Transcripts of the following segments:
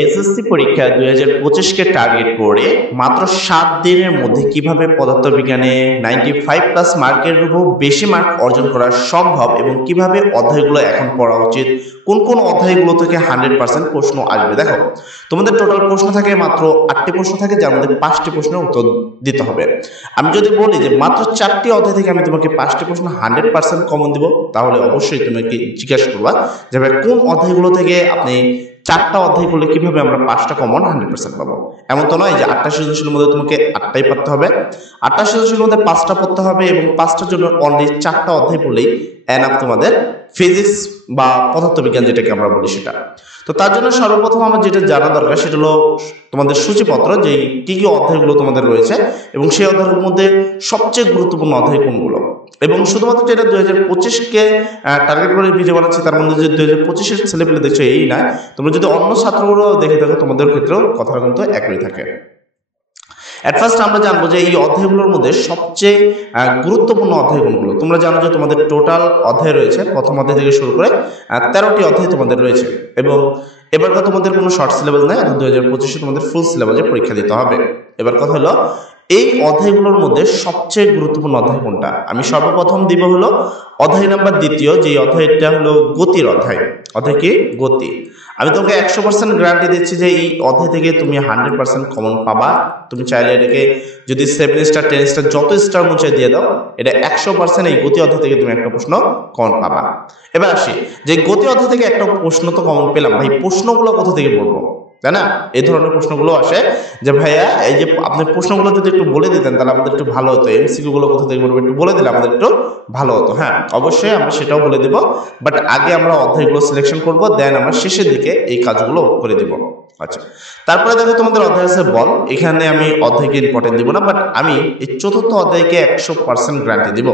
SSC পরীক্ষা 2025 target করে মাত্র 7 দিনের মধ্যে কিভাবে পদার্থবিজ্ঞানে 95+ মার্কের উপর বেশি মার্ক অর্জন করা সম্ভব এবং কিভাবে অধ্যায়গুলো এখন পড়া উচিত, কোন কোন অধ্যায়গুলো থেকে 100% প্রশ্ন আসবে। দেখো, তোমাদের টোটাল প্রশ্ন থাকে মাত্র 8টি প্রশ্ন থাকে, যার মধ্যে 5টি প্রশ্নের উত্তর দিতে হবে। আমি যদি বলি যে মাত্র 4টি অধ্যায় থেকে আমি তোমাকে 5টি প্রশ্ন 100% কমন দিব, তাহলে অবশ্যই তোমাকে জিজ্ঞাসা করবা যে ভাই কোন অধ্যায়গুলো থেকে আপনি 4টা অধ্যায় করলে কিভাবে আমরা 5টা কমন 100% পাবো। এমন তো নয় যে 8টা সৃজনশীলের মধ্যে তোমাকে 8টাই পড়তে হবে। 8টা সৃজনশীলের মধ্যে 5টা পড়তে হবে এবং 5টার জন্য অনলি 4টা অধ্যায় পড়লেই এনাফ তোমাদের ফিজিক্স বা পদার্থবিজ্ঞান যেটাকে আমরা বলি সেটা। তো তার জন্য সর্বপ্রথম আমার যেটা জানা দরকার সেটা হলো তোমাদের সূচিপত্র, যে কি কি অধ্যায়গুলো তোমাদের রয়েছে এবং সেই অধ্যায়ের মধ্যে সবচেয়ে গুরুত্বপূর্ণ অধ্যায় কোনগুলো। এবং শুধুমাত্র যেটা 2025-কে টার্গেট করে ভিডিও বানাচ্ছি, তার মধ্যে যে 2025-এর ছেলেপেলে দেখছো এই না, তোমরা যদি অন্য ছাত্রগুলো দেখে থাকো তোমাদের ক্ষেত্রেও কথাটা কিন্তু একই থাকে। এট ফার্স্ট আমরা জানবো যে এই অধ্যায়গুলোর মধ্যে সবচেয়ে গুরুত্বপূর্ণ অধ্যায় কোনগুলো। তোমরা জানো যে তোমাদের টোটাল অধ্যায় রয়েছে, প্রথম অধ্যায় থেকে শুরু করে 13টি অধ্যায় তোমাদের রয়েছে এবং এবারকার তোমাদের কোনো শর্ট সিলেবাস নেই, 2025-এ তোমাদের ফুল সিলেবাসে পরীক্ষা দিতে হবে। এবার কথা হলো এই অধ্যায়গুলোর মধ্যে সবচেয়ে গুরুত্বপূর্ণ অধ্যায় কোনটা। আমি সর্বপ্রথম দিব হলো অধ্যায় নাম্বার 2, যে অধ্যায়টা হলো গতির অধ্যায়। অধ্যায় কি? গতি। আমি তোমাকে 100% গ্যারান্টি দিচ্ছি যে এই অধ্যায় থেকে তুমি 100% কমন পাবা। তুমি চাইলে এটাকে যদি 7 স্টার 10 স্টার যত স্টার মুছে দিয়ে দাও, এটা 100% এই গতি অধ্যায় থেকে তুমি একটা প্রশ্ন কমন পাবা। এবার আসি যে গতি অধ্যায় থেকে একটা প্রশ্ন তো কমন পেলাম, ভাই প্রশ্নগুলো কোথা থেকে পড়বো, তাই না? এই ধরনের প্রশ্নগুলো আসে যে ভাইয়া এই যে আপনি প্রশ্নগুলো যদি একটু বলে দিতেন তাহলে আমাদের একটু ভালো হতো, এমসিকিউ গুলো কোথা থেকে পড়বো একটু বলে দিলে আমাদের একটু ভালো হতো। হ্যাঁ, অবশ্যই আমরা সেটাও বলে দিব, বাট আগে আমরা অধ্যায়গুলো সিলেকশন করবো, দেন আমরা শেষের দিকে এই কাজগুলো করে দিব। আচ্ছা, তারপরে দেখো তোমাদের অধ্যায় আছে বল। এখানে আমি অধ্যায়কে ইম্পর্টেন্ট দিব না, বাট আমি এই চতুর্থ অধ্যায়কে 100% গ্যারান্টি দিব।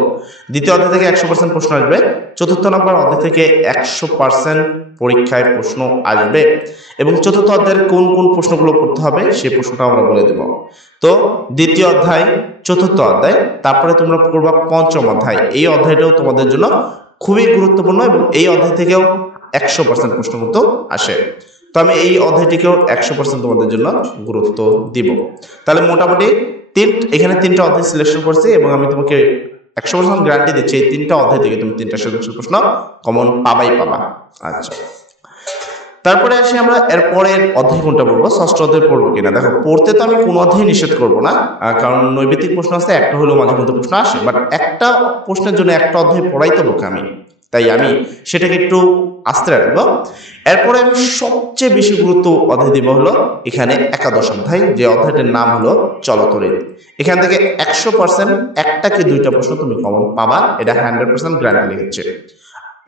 দ্বিতীয় অধ্যায় থেকে 100% প্রশ্ন আসবে, চতুর্থ নম্বর অধ্যায় থেকে 100% পরীক্ষায় প্রশ্ন আসবে এবং চতুর্থ অধ্যায়ের কোন কোন প্রশ্নগুলো পড়তে হবে সেই প্রশ্নটা আমরা বলে দেব। তো দ্বিতীয় অধ্যায়, চতুর্থ অধ্যায়, তারপরে তোমরা পড়বা পঞ্চম অধ্যায়। এই অধ্যায়টাও তোমাদের জন্য খুবই গুরুত্বপূর্ণ এবং এই অধ্যায় থেকেও 100% প্রশ্ন কিন্তু আসে। তো আমি এই অধ্যায়টিকেও 100% তোমাদের জন্য গুরুত্ব দিব। তাহলে মোটামুটি এখানে 3টা অধ্যায় সিলেকশন করছি এবং আমি তোমাকে 100% গ্যারান্টি দিচ্ছি এই 3টা অধ্যায় থেকে তুমি 3টা সৃজনশীল প্রশ্ন কমন পাবাই পাবা। আচ্ছা, তারপরে আসি আমরা এরপরের অধ্যায় কোনটা পড়বো, ষষ্ঠ অধ্যায় পড়বো কিনা। দেখো, পড়তে তো আমি কোনো অধ্যায় নিষেধ করবো না, কারণ নৈবেদিক প্রশ্ন আছে, একটা হলেও মাঝে মধ্যে প্রশ্ন আসে, বাট একটা প্রশ্নের জন্য একটা অধ্যায় পড়াই তো বোকা আমি, তাই আমি সেটাকে একটু আস্তে রাখবো। এরপরে আমি সবচেয়ে বেশি গুরুত্ব অধ্যায় দিব হলো এখানে একাদশ অধ্যায়, যে অধ্যায়টির নাম হলো চলতরিৎ। এখান থেকে 100% একটা কি 2টা প্রশ্ন তুমি কমন পাবা, এটা 100% গ্যারান্টি লিখেছে।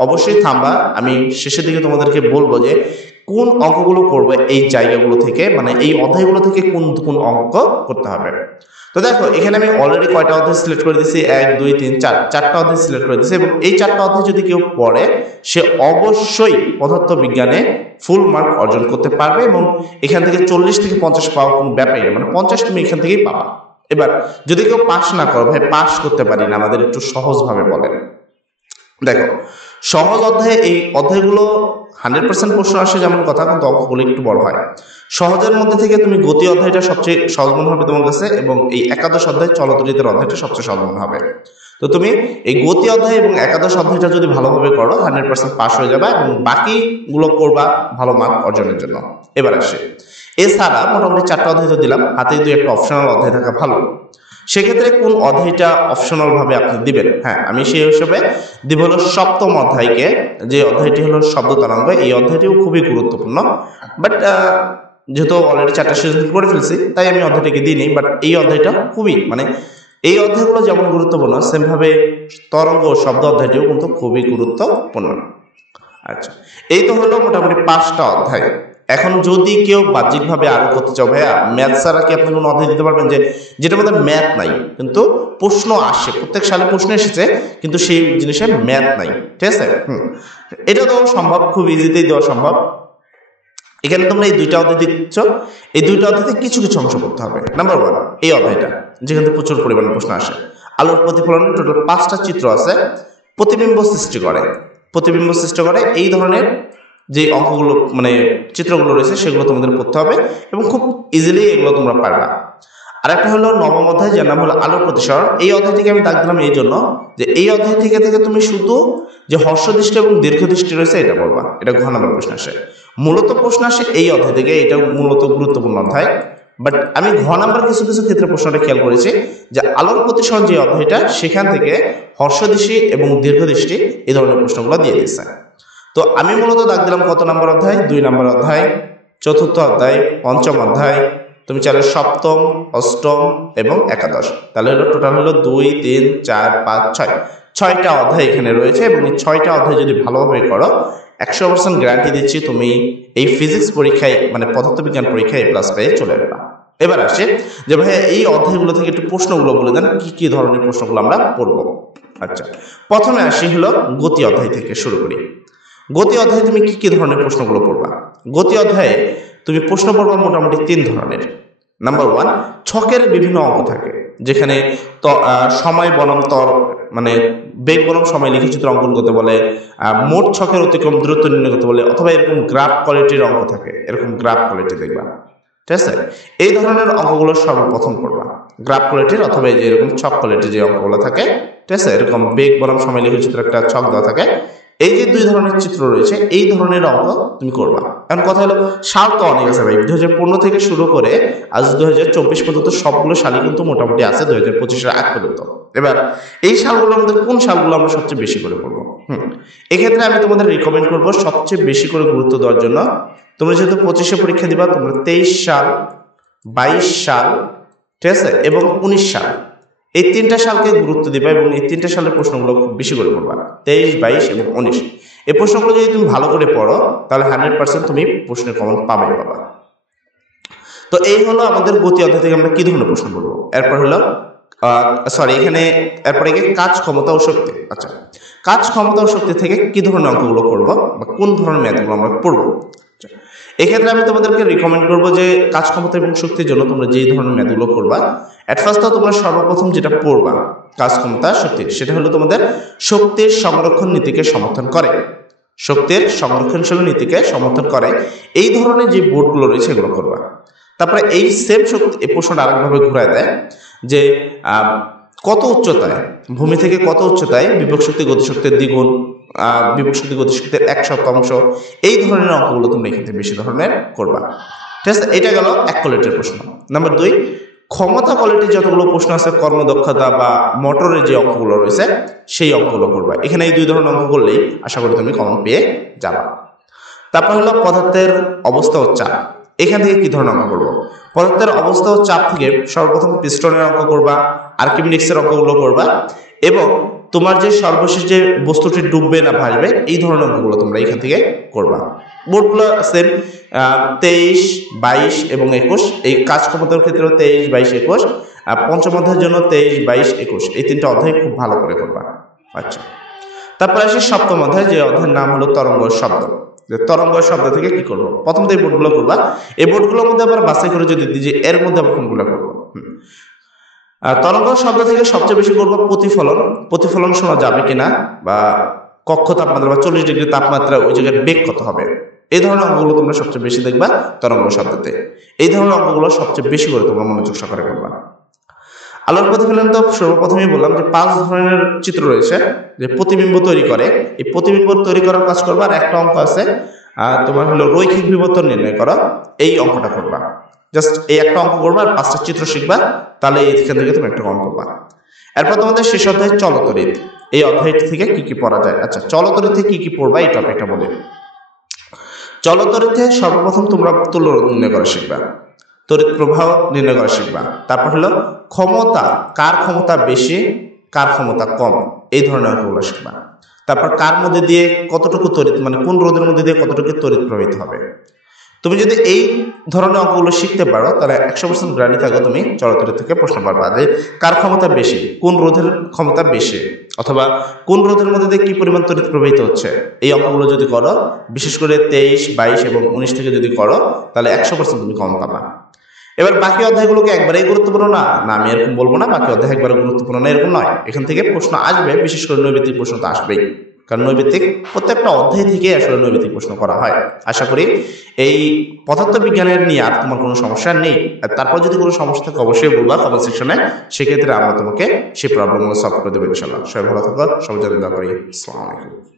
অবশ্যই থামবা, আমি শেষের দিকে তোমাদেরকে বলবো যে কোন অঙ্কগুলো করবে এই জায়গাগুলো থেকে, মানে এই অধ্যায়গুলো থেকে কোন কোন অঙ্ক করতে হবে। তো দেখো, এখানে আমি অলরেডি কয়টা অধ্যায় সিলেক্ট করে দিয়েছি, 1 2 3 4, 4টা অধ্যায় সিলেক্ট করে দিয়েছি এবং এই 4টা অধ্যায় যদি কেউ পড়ে সে অবশ্যই পদার্থবিজ্ঞানে ফুল মার্ক অর্জন করতে পারবে এবং এখান থেকে 40 থেকে 50 পাওয়া কোনো ব্যাপারই না, মানে 50 তুমি এখান থেকেই পাবা। এবার যদি কেউ পাস না করো, ভাই পাস করতে পারি না, আমাদের একটু সহজভাবে বলেন। দেখো, সহজ অধ্যায়ে এই অধ্যায়গুলো 100% প্রশ্ন আসে যেমন কথা, কিন্তু অঙ্কগুলো একটু বড় হয়। সহজের মধ্যে থেকে তুমি গতি অধ্যায়টা সবচেয়ে সহজ মনে হবে তোমার কাছে এবং এই একাদশ অধ্যায় চলতরিতের অধ্যায়টা সবচেয়ে সহজ মনে হবে। তো তুমি এই গতি অধ্যায় এবং একাদশ অধ্যায়টা যদি ভালোভাবে করো 100% পাস হয়ে যাবে এবং বাকিগুলো করবা ভালো মার্ক অর্জনের জন্য। এবার আসে, এছাড়া মোটামুটি 4টা অধ্যায় তো দিলাম, হাতে 2 একটা অপশনাল অধ্যায় থাকা ভালো। সেক্ষেত্রে কোন অধ্যায়টা অপশনাল ভাবে আপনি দিবেন? হ্যাঁ, আমি সেই হিসেবে দিব হলো সপ্তম অধ্যায়কে, যে অধ্যায়টি হলো শব্দ তরঙ্গ। এই অধ্যায়টিও খুবই গুরুত্বপূর্ণ, বাট যেহেতু অলরেডি 4টা সৃজনশীল করে ফেলছি তাই আমি অধ্যায়টিকে দিইনি, বাট এই অধ্যায়টা খুবই, মানে এই অধ্যায়গুলো যেমন গুরুত্বপূর্ণ সেমভাবে তরঙ্গ শব্দ অধ্যায়টিও কিন্তু খুবই গুরুত্বপূর্ণ। আচ্ছা, এই তো হলো মোটামুটি 5টা অধ্যায়। এখন যদি কেউ বাহ্যিকভাবে আরো করতে চাও, ভাইয়া ম্যাথ ছাড়া কি আপনি কোনো অধ্যায় দিতে পারবেন যে যেটার মধ্যে ম্যাথ নাই কিন্তু প্রশ্ন আসে, প্রত্যেক সালে প্রশ্ন এসেছে কিন্তু সেই জিনিসে ম্যাথ নাই, ঠিক আছে? এটা তো সম্ভব, খুব ইজিতেই দেওয়া সম্ভব। এখানে তোমরা এই 2টা অধ্যায় দিচ্ছ, এই 2টা অধ্যায়তে কিছু কিছু অংশ করতে হবে। নাম্বার 1 এই অধ্যায়টা, যেখান থেকে প্রচুর পরিমাণে প্রশ্ন আসে। আলোর প্রতিফলনের টোটাল 5টা চিত্র আছে, প্রতিবিম্ব সৃষ্টি করে এই ধরনের যে অঙ্কগুলো মানে চিত্রগুলো রয়েছে সেগুলো তোমাদের পড়তে হবে এবং খুব ইজিলি এগুলো তোমরা পারবা। আরেকটা হলো নবম অধ্যায়, যার নাম হলো আলোর প্রতিসরণ। এই অধ্যায় থেকে আমি দাগ দিলাম এই জন্য যে এই অধ্যায় থেকে তুমি শুধু যে হর্ষদৃষ্টি এবং দীর্ঘদৃষ্টি রয়েছে এটা বলবা, এটা ঘ নম্বর প্রশ্ন আসে। মূলত প্রশ্ন আসে এই অধ্যায় থেকে, এটা মূলত গুরুত্বপূর্ণ অধ্যায়। বাট আমি ঘ নাম্বার কিছু কিছু ক্ষেত্রে প্রশ্নটা খেয়াল করেছি যে আলোর প্রতিসরণ যে অধ্যায়টা সেখান থেকে হর্ষদৃষ্টি এবং দীর্ঘদৃষ্টি এই ধরনের প্রশ্নগুলো দিয়ে দিচ্ছে। তো আমি মূলত দাগ দিলাম কত নম্বর অধ্যায়, 2 নম্বর অধ্যায়, চতুর্থ অধ্যায়, পঞ্চম অধ্যায়, তুমি চাইলে সপ্তম, অষ্টম এবং একাদশ। তাহলে হলো টোটাল হলো 2 3 4 5 6 6টা অধ্যায় এখানে রয়েছে এবং এই 6টা অধ্যায় যদি ভালোভাবে করো 100% গ্যারান্টি দিচ্ছি তুমি এই ফিজিক্স পরীক্ষায় মানে পদার্থবিজ্ঞান পরীক্ষায় A+ পেয়ে চলে আসবে। এবার আসে যে ভাই এই অধ্যায়গুলো থেকে একটু প্রশ্নগুলো বলে দেন, কি কি ধরনের প্রশ্নগুলো আমরা পড়ব। আচ্ছা, প্রথমে আসি হলো গতি অধ্যায় থেকে শুরু করি। গতি অধ্যায়ে তুমি কি কি ধরনের প্রশ্নগুলো পড়বা? গতি অধ্যায়ে তুমি প্রশ্ন পড়বা মোটামুটি 3 ধরনের। নাম্বার 1, ছকের বিভিন্ন অঙ্ক থাকে যেখানে সময় বনাম মানে বেগ বনাম সময় লিখিচিত্র অঙ্কন করতে বলে, মোট ছকের অতিক্রম দূরত্ব নির্ণয় করতে বলে, অথবা এরকম গ্রাফ কোয়ালিটির অঙ্ক থাকে, এরকম গ্রাফ কোয়ালিটি দেখবা। ঠিক আছে, এই ধরনের অঙ্কগুলো সর্বপ্রথম করবা গ্রাফ কোয়ালিটির, অথবা এই যে এরকম ছক কোয়ালিটির যে অঙ্কগুলো থাকে, ঠিক আছে, এরকম বেগ বনাম সময় লিখিচিত্র একটা ছক দেওয়া থাকে, এই যে 2 ধরনের চিত্র রয়েছে এই ধরনের অঙ্ক তুমি করবা। এখন কথা হলো সাল তো অনেক আছে ভাই, 2015 থেকে শুরু করে আজ 2024 পর্যন্ত সবগুলো সালই কিন্তু মোটামুটি আছে 2025-এর আগ পর্যন্ত। এবার এই সালগুলোর মধ্যে কোন সালগুলো আমরা সবচেয়ে বেশি করে পড়বো? এক্ষেত্রে আমি তোমাদের রিকমেন্ড করবো সবচেয়ে বেশি করে গুরুত্ব দেওয়ার জন্য, তোমরা যেহেতু 25-এ পরীক্ষা দিবা, তোমরা 23 সাল, 22 সাল, ঠিক আছে, এবং 19 সাল, এই 3টা সালকে গুরুত্ব দিবা এবং এই 3টা সালের প্রশ্নগুলো খুব বেশি করে পড়বা, 23, 22 এবং 19। এই প্রশ্নগুলো যদি তুমি ভালো করে পড়ো তাহলে 100% তুমি প্রশ্নের কমন পাবা। তো এই হলো আমাদের গতি অধ্যায় থেকে আমরা কি ধরনের প্রশ্ন পড়বো। এরপর হলো এরপরে কাজ ক্ষমতা ও শক্তি। আচ্ছা, কাজ ক্ষমতা ও শক্তি থেকে কি ধরনের অঙ্কগুলো করবো বা কোন ধরনের ম্যাথগুলো আমরা পড়বো। এক্ষেত্রে আমি তোমাদেরকে রিকমেন্ড করবো যে কাজ ক্ষমতা এবং শক্তির জন্য তোমরা যেই ধরনের ম্যাথগুলো করবা, এট ফার্স্ট তোমরা সর্বপ্রথম যেটা পড়বা কাজ ক্ষমতা শক্তি, সেটা হলো তোমাদের শক্তির সংরক্ষণ নীতিকে সমর্থন করে। শক্তির সংরক্ষণশীল নীতিকে সমর্থন করে এই ধরনের যে বোর্ডগুলো রয়েছে এগুলো করবা। তারপরে এই সেম শক্তি এই প্রশ্নটা আরেকভাবে ঘুরায় দেয় যে কত উচ্চতায়, ভূমি থেকে কত উচ্চতায় বিভব শক্তি গতিশক্তির দ্বিগুণ, বিভব শক্তি গতিশক্তির 1/7, এই ধরনের অঙ্কগুলো তুমি এখানে বেশি ধরনের করবা। ঠিক আছে, এটা গেল এক কোয়ালিটির প্রশ্ন। নাম্বার 2, ক্ষমতা কোয়ালিটির যতগুলো প্রশ্ন আছে, কর্মদক্ষতা বা মোটরের যে অঙ্কগুলো রয়েছে সেই অঙ্কগুলো করবা। এখানে এই 2 ধরনের অঙ্ক করলেই আশা করি তুমি কমন পেয়ে যাবা। তারপর হলো পদার্থের অবস্থা ও চাপ। এখান থেকে কি ধরনের অঙ্ক করবো? পদার্থের অবস্থা ও চাপ থেকে সর্বপ্রথম পিস্টনের অঙ্ক করবা, আর্কিমিডিক্সের অঙ্কগুলো করবা এবং তোমার যে সর্বশেষ যে বস্তুটি ডুববে না ভাসবে এই ধরনের অঙ্কগুলো তোমরা এখান থেকে করবা। বোর্ডগুলো সেম 23, 22 এবং 21। এই কাজ ক্ষমতার ক্ষেত্রে 23, 22, 21। পঞ্চম অধ্যায়ের জন্য 23, 22, 21 এই 3টা অধ্যায় খুব ভালো করে করবা। আচ্ছা, তারপরে আসি সপ্তম অধ্যায়, যে অধ্যায়ের নাম হলো তরঙ্গ শব্দ। তরঙ্গ শব্দ থেকে কি করবো? প্রথম এই বোর্ডগুলো করবা। এই বোর্ডগুলোর মধ্যে আবার বাছাই করে যদি দিই যে এর মধ্যে আবার কোনগুলো করবো। তরঙ্গ শব্দ থেকে সবচেয়ে বেশি করবো প্রতিফলন। প্রতিফলন শোনা যাবে কিনা, বা কক্ষ তাপমাত্রা বা 40 ডিগ্রি তাপমাত্রা ওই জায়গায় বেগ কত হবে, এই ধরনের অঙ্কগুলো তোমরা সবচেয়ে বেশি দেখবা তরঙ্গ শব্দতে। এই ধরনের অঙ্কগুলো সবচেয়ে বেশি করে তোমরা মনোযোগ সহকারে করবা। আলোর প্রতিফলন তো সর্বপ্রথমেই বললাম যে 5 ধরনের চিত্র রয়েছে যে প্রতিবিম্ব তৈরি করে। এই প্রতিবিম্ব তৈরি করার কাজ করবা। আর একটা অঙ্ক আছে তোমার হলো রৈখিক বিবর্তন নির্ণয় করা, এই অঙ্কটা করবা। জাস্ট এই একটা অঙ্ক করবা আর 5টা চিত্র শিখবা, তাহলে এইখান থেকে তুমি একটা অঙ্ক পাবা। এরপর তোমাদের শেষ অধ্যায় চলতরিৎ। এই অধ্যায় থেকে কি কি পড়া যায়? আচ্ছা, চলতরিৎ থেকে কি কি পড়বা এই টপিকটা বলি। চলতরিৎে সর্বপ্রথম তোমরা তুল্যরোধ নির্ণয় করা শিখবা, তড়িৎ প্রবাহ নির্ণয় করা শিখবা। তারপর হলো ক্ষমতা, কার ক্ষমতা বেশি কার ক্ষমতা কম, এই ধরনের অঙ্কগুলো শিখবা। তারপর কার মধ্যে দিয়ে কতটুকু তড়িৎ, মানে কোন রোধের মধ্যে দিয়ে কতটুকু তড়িৎ প্রবাহিত হবে। তুমি যদি এই ধরনের অঙ্কগুলো শিখতে পারো তাহলে 100% গ্যারান্টি থাকবে তুমি চলতরিৎ থেকে প্রশ্ন পারবা যে কার ক্ষমতা বেশি, কোন রোধের ক্ষমতা বেশি, অথবা কোন রোধের মধ্যে দিয়ে কি পরিমাণ তড়িৎ প্রবাহিত হচ্ছে। এই অঙ্কগুলো যদি করো, বিশেষ করে 23, 22 এবং 19 থেকে যদি করো তাহলে 100% তুমি কম পাবা। এবার বাকি অধ্যায়গুলোকে একবারেই গুরুত্বপূর্ণ না, আমি এরকম বলবো না বাকি অধ্যায় একবারে গুরুত্বপূর্ণ না, এরকম নয়। এখান থেকে প্রশ্ন আসবে, বিশেষ করে নৈবেদিক প্রশ্ন তো আসবেই, কারণ নৈবেদিক প্রত্যেকটা অধ্যায় থেকে আসলে নৈবেদিক প্রশ্ন করা হয়। আশা করি এই পদার্থবিজ্ঞানের নিয়ে আর তোমার কোনো সমস্যা নেই। আর তারপর যদি কোনো সমস্যা থাকে অবশ্যই বলবা কমেন্ট সেকশনে, সেক্ষেত্রে আমরা তোমাকে সেই প্রবলেমগুলো সলভ করে দেবো ইনশাল্লাহ। সবাই ভালো থাকো, সবাই জন্য দোয়া করি। আসসালামু আলাইকুম।